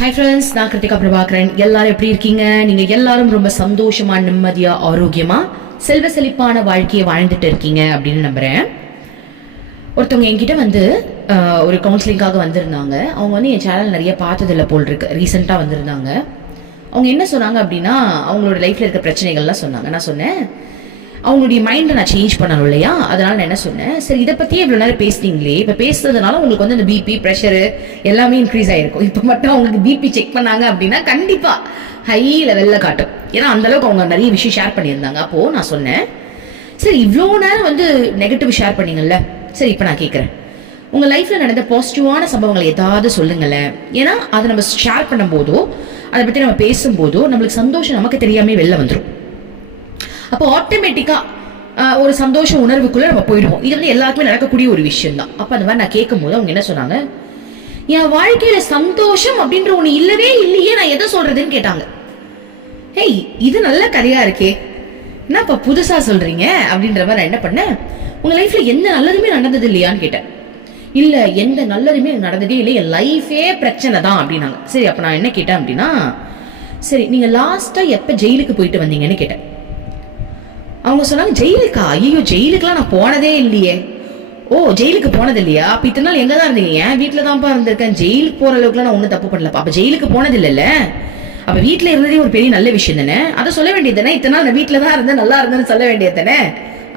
Hi friends நான் கிருத்திகா பிரபாகரன். எல்லாரும் எப்படி இருக்கீங்க? நீங்க எல்லாரும் ரொம்ப சந்தோஷமா நிம்மதியா ஆரோக்கியமா செல்வ செழிப்பான வாழ்க்கையை வாழ்ந்துட்டு இருக்கீங்க அப்படின்னு நம்புறேன். ஒருத்தவங்க என்கிட்ட வந்து ஒரு கவுன்சிலிங்காக வந்திருந்தாங்க. அவங்க வந்து என் சேனல் நிறைய பார்த்ததில்ல போல் இருக்கு. ரீசெண்டாக வந்திருந்தாங்க. அவங்க என்ன சொன்னாங்க அப்படின்னா அவங்களோட லைஃப்பில் இருக்க பிரச்சனைகள்லாம் சொன்னாங்க. நான் சொன்னேன் அவங்களுடைய மைண்டை நான் சேஞ்ச் பண்ணணும் இல்லையா? அதனால நான் என்ன சொன்னேன்? சரி இதை பற்றியே இவ்வளோ நேரம் பேசுனீங்களே. இப்போ பேசுறதுனால உங்களுக்கு வந்து அந்த பிபி ப்ரெஷரு எல்லாமே இன்க்ரீஸ் ஆகிருக்கும் இப்போ மட்டும் அவங்களுக்கு பிபி செக் பண்ணாங்க அப்படின்னா கண்டிப்பாக ஹை லெவலில் காட்டும். ஏன்னா அந்த அளவுக்கு அவங்க நிறைய விஷயம் ஷேர் பண்ணியிருந்தாங்க. அப்போது நான் சொன்னேன் சரி இவ்வளோ நேரம் வந்து நெகட்டிவ் ஷேர் பண்ணீங்கல்ல? சரி இப்போ நான் கேட்குறேன் உங்கள் லைஃப்பில் நடந்த பாசிட்டிவான சம்பவங்களை ஏதாவது சொல்லுங்களேன். ஏன்னா அதை நம்ம ஷேர் பண்ணும்போதோ அதை பற்றி நம்ம பேசும்போதோ நம்மளுக்கு சந்தோஷம் நமக்கு தெரியாமல் வெளில வந்துடும் அப்போ ஆட்டோமேட்டிக்காக ஒரு சந்தோஷ உணர்வுக்குள்ளே நம்ம போயிடுவோம். இது வந்து எல்லாருக்குமே நடக்கக்கூடிய ஒரு விஷயம் தான் அப்போ அந்த மாதிரி நான் கேட்கும் போது அவங்க என்ன சொன்னாங்க? என் வாழ்க்கையில சந்தோஷம் அப்படின்ற ஒன்று இல்லவே இல்லையே நான் எதை சொல்றதுன்னு கேட்டாங்க. ஹேய் இது நல்ல கதையா இருக்கே. என்னப்பா புதுசாக சொல்றீங்க? அப்படின்ற மாதிரி நான் என்ன பண்ணேன்? உங்க லைஃப்ல எந்த நல்லதுமே நடந்தது இல்லையான்னு கேட்டேன். இல்ல எந்த நல்லதுமே நடந்ததே இல்லை. என் லைஃபே பிரச்சனை தான் அப்படின்னாங்க. சரி அப்போ நான் என்ன கேட்டேன் அப்படின்னா சரி நீங்க லாஸ்டா எப்போ ஜெயிலுக்கு போயிட்டு வந்தீங்கன்னு கேட்டேன். அவங்க சொன்னாங்க ஜெயிலுக்கா? ஐயோ ஜெயிலுக்குலாம் நான் போனதே இல்லையே. ஓ ஜெயிலுக்கு போனது இல்லையா அப்போ இத்தனை நாள் எங்கே தான் இருந்தீங்க? ஏன் வீட்டில் தான்ப்பா இருந்திருக்கேன்? ஜெயிலுக்கு போகிற அளவுக்குலாம் நான் ஒன்றும் தப்பு பண்ணலப்பா. அப்போ ஜெயிலுக்கு போனது இல்லைல்ல அப்போ வீட்டில் இருந்ததே ஒரு பெரிய நல்ல விஷயம் தானே? அதை சொல்ல வேண்டியது தானே? இத்தனை நாள் நான் வீட்டில் தான் இருந்தேன் நல்லா இருந்தேன்னு சொல்ல வேண்டியது தானே?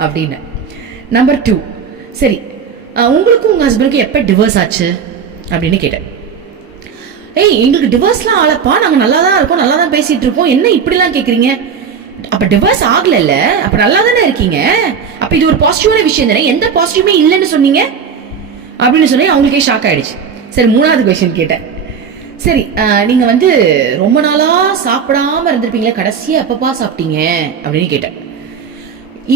அப்படின்னு. நம்பர் டூ சரி. உங்களுக்கும் உங்கள் ஹஸ்பண்டுக்கும் எப்போ டிவோர்ஸ் ஆச்சு? அப்படின்னு கேட்டேன். ஏய் எங்களுக்கு டிவோர்ஸ்லாம் ஆளப்பா. நாங்கள் நல்லா தான் இருக்கோம் நல்லா தான் பேசிகிட்டு இருக்கோம். என்ன இப்படிலாம் கேட்குறீங்க அப்ப டிவோர்ஸ் ஆகலல்ல? அப்ப நல்லா தானே இருக்கீங்க? அப்ப இது ஒரு பாசிட்டிவான விஷயம் தானே? எந்த பாசிட்டிவுமே இல்லைன்னு சொன்னீங்க? அப்படின்னு சொன்னி அவங்களுக்கே ஷாக் ஆயிடுச்சு. சரி மூணாவது கொஸ்டின் கேட்டேன். சரி நீங்கள் வந்து ரொம்ப நாளாக சாப்பிடாம இருந்திருப்பீங்களே கடைசியாக எப்பப்பா சாப்பிட்டீங்க? அப்படின்னு கேட்டேன்.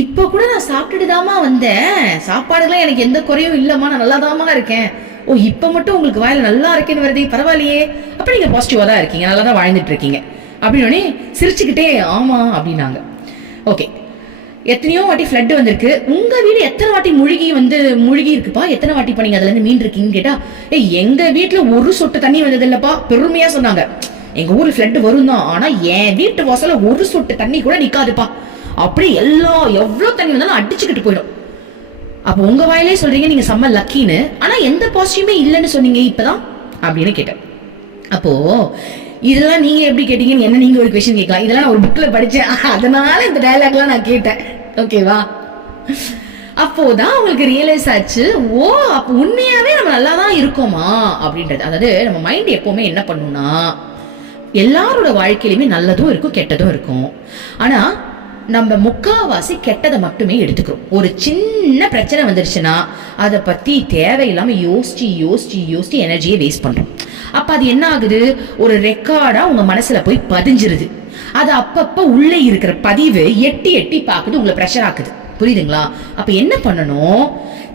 இப்போ கூட நான் சாப்பிட்டுட்டு தாமா வந்தேன். சாப்பாடுலாம் எனக்கு எந்த குறையும் இல்லைம்மா. நான் நல்லா இருக்கேன். ஓ இப்போ மட்டும் உங்களுக்கு வாயில் நல்லா இருக்கேன்னு வருதே பரவாயில்லையே. அப்போ நீங்கள் பாசிட்டிவாக தான் இருக்கீங்க. நல்லா தான் வாழ்ந்துட்டு இருக்கீங்க. அப்படின்னோடனே சிரிச்சுக்கிட்டே ஆமாம் அப்படின்னாங்க. ஓகே எத்தனையோ வாட்டி ஃப்ளட் வந்திருக்கு. உங்கள் வீடு எத்தனை வாட்டி முழுகி வந்து முழுகி இருக்குப்பா? எத்தனை வாட்டி இப்ப நீங்க இருந்து மீன் இருக்கீங்கன்னு கேட்டால் ஏய் எங்கள் வீட்டில் ஒரு சொட்டு தண்ணி வந்தது பெருமையாக சொன்னாங்க. எங்கள் ஊர் ஃப்ளட் வரும் தான் ஆனால் என் வீட்டு வாசலில் ஒரு சொட்டு தண்ணி கூட நிற்காதுப்பா அப்படி எல்லாம் எவ்வளோ தண்ணி வந்தாலும் அடிச்சுக்கிட்டு போயிடும். அப்போ உங்கள் வாயிலே சொல்கிறீங்க நீங்கள் செம்ம லக்கின்னு ஆனால் எந்த பாசிட்டிவுமே இல்லைன்னு சொன்னீங்க இப்பதான்? அப்படின்னு கேட்டேன். அப்போது இதெல்லாம் நீங்க எப்படி கேட்டீங்கன்னு என்ன நீங்க ஒரு கொஸ்டின் கேட்கலாம். இதெல்லாம் நான் ஒரு புக்ல படிச்சேன். அதனால இந்த டயலாக்லாம் நான் கேட்டேன். ஓகேவா அப்போதான் அவங்களுக்கு ரியலைஸ் ஆச்சு ஓ அப்போ உண்மையாவே நம்ம நல்லா தான் இருக்கோமா? அப்படின்றது. அதாவது நம்ம மைண்ட் எப்பவுமே என்ன பண்ணும்னா எல்லாரோட வாழ்க்கையிலுமே நல்லதும் இருக்கும் கெட்டதும் இருக்கும். ஆனா நம்ம முக்காவாசி கெட்டதை மட்டுமே எடுத்துக்கிறோம். ஒரு சின்ன பிரச்சனை வந்துருச்சுன்னா அதை பத்தி தேவையில்லாம யோசிச்சு யோசிச்சு யோசிச்சு எனர்ஜியை வேஸ்ட் பண்றோம். அப்ப அது என்ன ஆகுது ஒரு ரெக்கார்டா உங்க மனசுல போய் பதிஞ்சிருது. அது அப்பப்ப உள்ளே இருக்கிற பதிவு எட்டி எட்டி பார்க்குது உங்களை ப்ரெஷர் ஆக்குது. புரியுதுங்களா? அப்ப என்ன பண்ணணும்?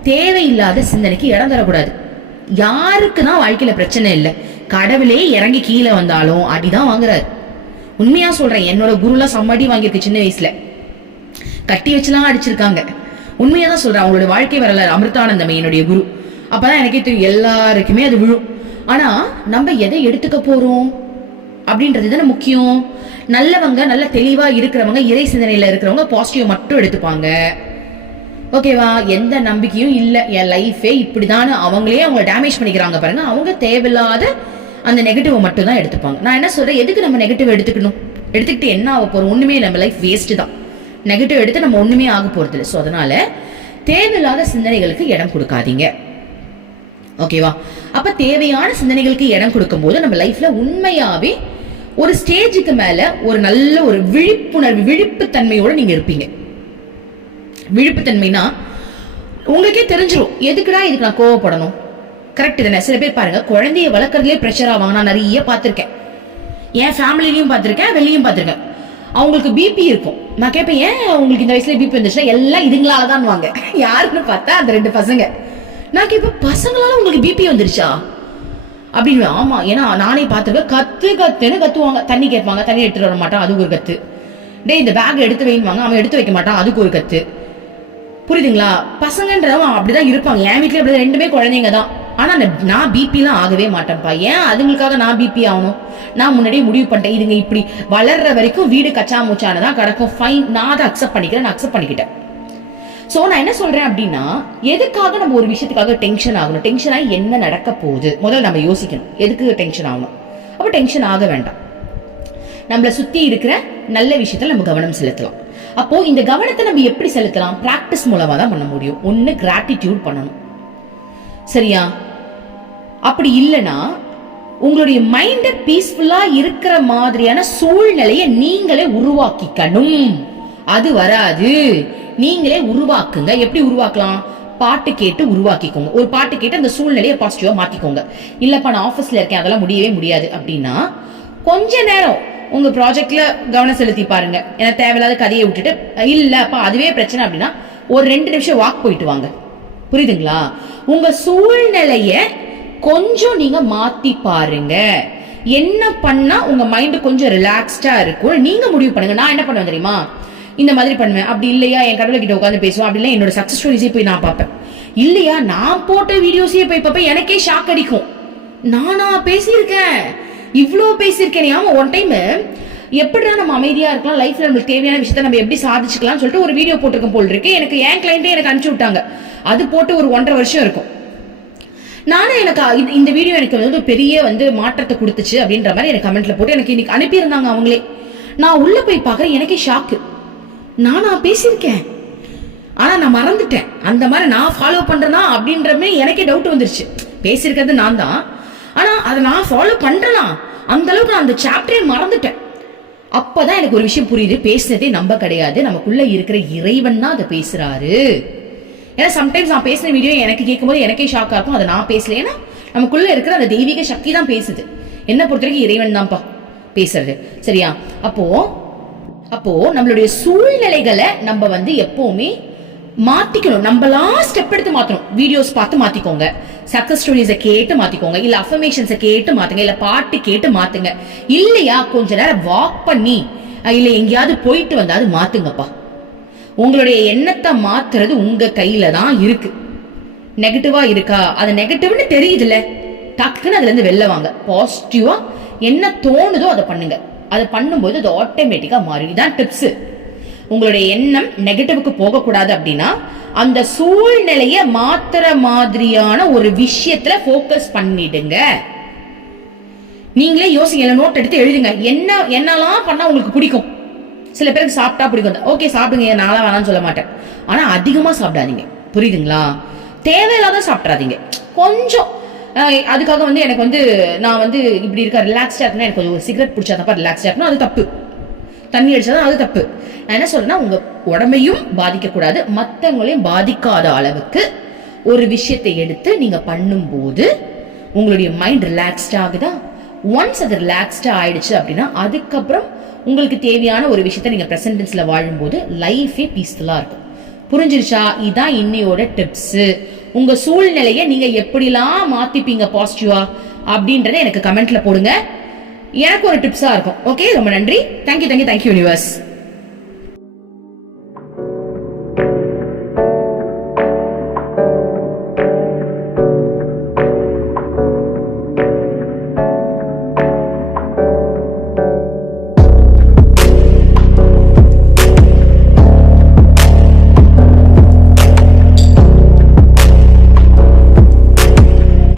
தேவையில்லாத சிந்தனைக்கு இடம் தரக்கூடாது. யாருக்கு தான் வாழ்க்கையில பிரச்சனை இல்லை. கடவுளே இறங்கி கீழே வந்தாலும் அடிதான் வாங்குறாரு. உண்மையா சொல்றேன் என்னோட குருலாம் சம்மடி வாங்கியிருக்கு சின்ன வயசுல. கட்டி வச்சுலாம் அடிச்சிருக்காங்க. உண்மையா தான் சொல்றேன் அவங்களோட வாழ்க்கை வரலாறு அமிர்தானந்தம் என்னுடைய குரு. அப்பதான் எனக்கே தெரியும் எல்லாருக்குமே அது விழும். ஆனா நம்ம எதை எடுத்துக்க போறோம்? அப்படின்றது தானே முக்கியம். நல்லவங்க நல்ல தெளிவா இருக்கிறவங்க இறை சிந்தனையில இருக்கிறவங்க பாசிட்டிவ் மட்டும் எடுத்துப்பாங்க. ஓகேவா எந்த நம்பிக்கையும் இல்லை. என் லைஃபே இப்படிதான் அவங்களே அவங்க டேமேஜ் பண்ணிக்கிறாங்க பாருங்க. அவங்க தேவையில்லாத அந்த நெகட்டிவ் மட்டும் தான் எடுத்துப்பாங்க. நான் என்ன சொல்றேன்? எதுக்கு நம்ம நெகட்டிவ் எடுத்துக்கணும்? எடுத்துக்கிட்டு என்ன ஆக போறோம்? ஒண்ணுமே நம்ம லைஃப் வேஸ்ட் தான். நெகட்டிவ் எடுத்து நம்ம ஒண்ணுமே ஆக போறது இல்லை ஸோ அதனால தேவையில்லாத சிந்தனைகளுக்கு இடம் கொடுக்காதீங்க. ஓகேவா அப்ப தேவையான சிந்தனைகளுக்கு இடம் கொடுக்கும்போது நம்ம லைஃப்ல உண்மையாவே ஒரு ஸ்டேஜுக்கு மேல ஒரு நல்ல ஒரு விழிப்புணர்வு விழிப்புத்தன்மையோடு நீங்க இருப்பீங்க. விழிப்புத்தன்மைனா உங்களுக்கே தெரிஞ்சிடும் எதுக்குடா இதுக்கு நான் கோவப்படணும்? கரெக்ட் தானே? சில பேர் பாருங்க குழந்தைய வளர்க்குறதுலே ப்ரெஷர் ஆவாங்க நான் நிறைய பார்த்துருக்கேன். என் ஃபேமிலிலையும் பார்த்துருக்கேன் வெளியும் பார்த்துருக்கேன். அவங்களுக்கு பிபி இருக்கும். நான் கேட்பேன் ஏன் உங்களுக்கு இந்த வயசுல பிபி வந்துச்சுன்னா எல்லாம் இதுங்களால தான் வாங்க யாருன்னு பார்த்தா அந்த ரெண்டு பசங்க. நான் கேட்பேன் பசங்களால உங்களுக்கு பிபி வந்துருச்சா? அப்படின்னு ஆமா ஏன்னா நானே பார்த்துருக்கேன் கத்து கத்துன்னு கத்துவாங்க. தண்ணி கேட்பாங்க தண்ணி எடுத்துட்டு வர மாட்டான் அதுக்கு ஒரு கத்து. டேய் இந்த பேக் எடுத்து வைன்வாங்க அவன் எடுத்து வைக்க மாட்டான் அதுக்கு ஒரு கத்து. புரியுதுங்களா? பசங்கன்றவன் அப்படிதான் இருப்பாங்க. என் வீட்டுல அப்படிதான் ரெண்டுமே குழந்தைங்க தான். ஆனா நான் பிபிலாம் ஆகவே மாட்டேன்ப்பா. ஏன் அதுங்களுக்காக நான் பிபி ஆகணும்? நான் முன்னாடியே முடிவு பண்ணிட்டேன். இதுங்க இப்படி வளர்ற வரைக்கும் வீடு கச்சா மூச்சானதான் கிடக்கும். ஃபைன் நான் அதை அக்செப்ட் பண்ணிக்கிறேன் நான் அக்செப்ட் பண்ணிக்கிட்டேன். ஸோ நான் என்ன சொல்கிறேன் அப்படின்னா எதுக்காக நம்ம ஒரு விஷயத்துக்காக டென்ஷன் ஆகணும்? டென்ஷன் ஆகி என்ன நடக்க போகுது? முதல்ல நம்ம யோசிக்கணும். எதுக்கு டென்ஷன் ஆகணும்? அப்போ டென்ஷன் ஆக வேண்டாம். நம்மளை சுற்றி இருக்கிற நல்ல விஷயத்தில் நம்ம கவனம் செலுத்தலாம். அப்போ இந்த கவனத்தை நம்ம எப்படி செலுத்தலாம்? ப்ராக்டிஸ் மூலமாக தான் பண்ண முடியும். ஒன்று கிராட்டிடியூட் பண்ணணும். சரியா? அப்படி இல்லைன்னா உங்களுடைய மைண்ட பீஸ்ஃபுல்லா இருக்கிற மாதிரியான சூழ்நிலையை நீங்களே உருவாக்கிக்கணும். அது வராது. நீங்களே உருவாக்குங்க. எப்படி உருவாக்கலாம்? பாட்டு கேட்டு உருவாக்கிக்கோங்க. ஒரு பாட்டு கேட்டு அந்த சூழ்நிலையை பாசிட்டிவாக மாற்றிக்கோங்க இல்லைப்பா நான் ஆஃபீஸில் இருக்கேன். அதெல்லாம் முடியவே முடியாது. அப்படின்னா கொஞ்ச நேரம் உங்க ப்ராஜெக்ட்ல கவனம் செலுத்தி பாருங்க. ஏன்னா தேவையில்லாத கதையை விட்டுட்டு இல்லப்பா அதுவே பிரச்சனை அப்படின்னா ஒரு ரெண்டு நிமிஷம் வாக் போயிட்டு வாங்க. புரியுதுங்களா? உங்க சூழ்நிலைய கொஞ்சம் நீங்க மாத்தி பாருங்க. என்ன பண்ணா உங்க மைண்ட் கொஞ்சம் ரிலாக்ஸ்டா இருக்கும் நீங்க முடிவு பண்ணுங்க. நான் என்ன பண்ணுவேன் தெரியுமா? இந்த மாதிரி பண்ணுவேன். அப்படி இல்லையா? என் கடவுள் கிட்ட உட்காந்து பேசுவோம் அப்படி இல்லை என்னோட சக்சஸ் ஸ்டோரிஸே போய் நான் பார்ப்பேன். இல்லையா? நான் போட்ட வீடியோஸே போய் பார்ப்பேன். எனக்கே ஷாக் அடிக்கும். நானா பேசியிருக்கேன். இவ்வளோ பேசியிருக்கேன். ஆமாம் ஒன் டைம் எப்படிடா நம்ம அமைதியாக இருக்கலாம்? லைஃப்பில் நம்மளுக்கு தேவையான விஷயத்த நம்ம எப்படி சாதிச்சுக்கலாம்னு சொல்லிட்டு ஒரு வீடியோ போட்டிருக்கோம் போல் இருக்கு. எனக்கு என் கிளைண்ட்டே எனக்கு அனுப்பிச்சி விட்டாங்க. அது போட்டு ஒரு ஒன்றரை வருஷம் இருக்கும். நானும் எனக்கு இந்த- இந்த வீடியோ எனக்கு வந்து பெரிய வந்து மாற்றத்தை கொடுத்துச்சு அப்படின்ற மாதிரி எனக்கு கமெண்ட்ல போட்டு எனக்கு இன்னைக்கு அனுப்பியிருந்தாங்க அவங்களே. நான் உள்ள போய் பார்க்குறேன். எனக்கே ஷாக்கு நானா பேசியிருக்கேன். ஆனால் நான் மறந்துட்டேன். அந்த மாதிரி நான் ஃபாலோ பண்றேனா அப்படின்ற மாதிரி எனக்கே டவுட் வந்துருச்சு. பேசியிருக்கிறது நான் தான். ஆனால் அதை நான் ஃபாலோ பண்றேனா? அந்த அளவுக்கு நான் அந்த சாப்டரே மறந்துட்டேன். அப்பதான் எனக்கு ஒரு விஷயம் புரியுது. பேசுனதே நம்ம கிடையாது. நமக்குள்ளே இருக்கிற இறைவன் தான் அதை பேசுகிறாரு ஏன்னா சம்டைம்ஸ் நான் பேசின வீடியோ எனக்கு கேட்கும்போது எனக்கே ஷாக்காக இருக்கும். அதை நான் பேசல. ஏன்னா நமக்குள்ளே இருக்கிற அந்த தெய்வீக சக்தி தான் பேசுது. என்ன பொறுத்த வரைக்கும் இறைவன் தான்ப்பா பேசுறது. சரியா? அப்போது அப்போ நம்மளுடைய சூழ்நிலைகளை நம்ம வந்து எப்பவுமே மாத்திக்கணும். நம்மளா ஸ்டெப் எடுத்து மாத்தணும். வீடியோஸ் பார்த்து மாத்திக்கோங்க. சக்சஸ் ஸ்டோரிஸை கேட்டு மாத்திக்கோங்க. இல்ல அஃபர்மேஷன்ஸை கேட்டு மாத்துங்க. இல்ல பாட்டு கேட்டு மாத்துங்க. இல்லையா கொஞ்ச நேரம் வாக் பண்ணி இல்ல எங்கேயாவது போயிட்டு வந்தாது மாத்துங்கப்பா. உங்களுடைய எண்ணத்தை மாத்துறது உங்க கையில தான் இருக்கு. நெகட்டிவா இருக்கா? அது நெகட்டிவ்னு தெரியுதுல்ல. டக்குன்னு அதுல இருந்து வெளில வாங்க. பாசிட்டிவா என்ன தோணுதோ அதை பண்ணுங்க. அதை பண்ணும்போது அது ஆட்டோமேட்டிக்காக மாறும் இதுதான் டிப்ஸு உங்களுடைய எண்ணம் நெகட்டிவ்க்கு போகக்கூடாது அப்படின்னா அந்த சூழ்நிலையை மாத்துற மாதிரியான ஒரு விஷயத்துல ஃபோக்கஸ் பண்ணிடுங்க. நீங்களே யோசிங்க நோட் எடுத்து எழுதுங்க. என்ன என்னெல்லாம் பண்ணா உங்களுக்கு பிடிக்கும்? சில பேருக்கு சாப்பிட்டா பிடிக்கும். ஓகே சாப்பிடுங்க நான்லாம் வேணாம்னு சொல்ல மாட்டேன். ஆனா அதிகமா சாப்பிடாதீங்க. புரியுதுங்களா? தேவையில்லாத சாப்பிட்றாதீங்க. கொஞ்சம் அதுக்காக வந்து எனக்கு வந்து நான் வந்து இப்படி இருக்க ரிலாக்ஸ்டாக இருக்கணும் எனக்கு கொஞ்சம் சிகரெட் பிடிச்சா தப்பா ரிலாக்ஸ்டாக இருக்கணும் அது தப்பு. தண்ணி அடிச்சாதான் அது தப்பு. நான் என்ன சொல்றேன்னா உங்க உடம்பையும் பாதிக்கக்கூடாது மற்றவங்களையும் பாதிக்காத அளவுக்கு ஒரு விஷயத்தை எடுத்து நீங்க பண்ணும்போது உங்களுடைய மைண்ட் ரிலாக்ஸ்ட் ஆகுதா? ஒன்ஸ் அது ரிலாக்ஸ்டா ஆயிடுச்சு அப்படின்னா அதுக்கப்புறம் உங்களுக்கு தேவையான ஒரு விஷயத்த நீங்க பிரசன்டென்ஸ்ல வாழும்போது லைஃபே பீஸ்ஃபுல்லா இருக்கும். புரிஞ்சிருச்சா? இதான் இன்னையோட டிப்ஸு உங்க சூழ்நிலையை நீங்க எப்படிலாம் மாத்திப்பீங்க பாசிட்டிவா அப்படின்றத எனக்கு கமெண்ட்ல போடுங்க. எனக்கு ஒரு டிப்ஸா இருக்கும். ஓகே ரொம்ப நன்றி. Thank you thank you thank you universe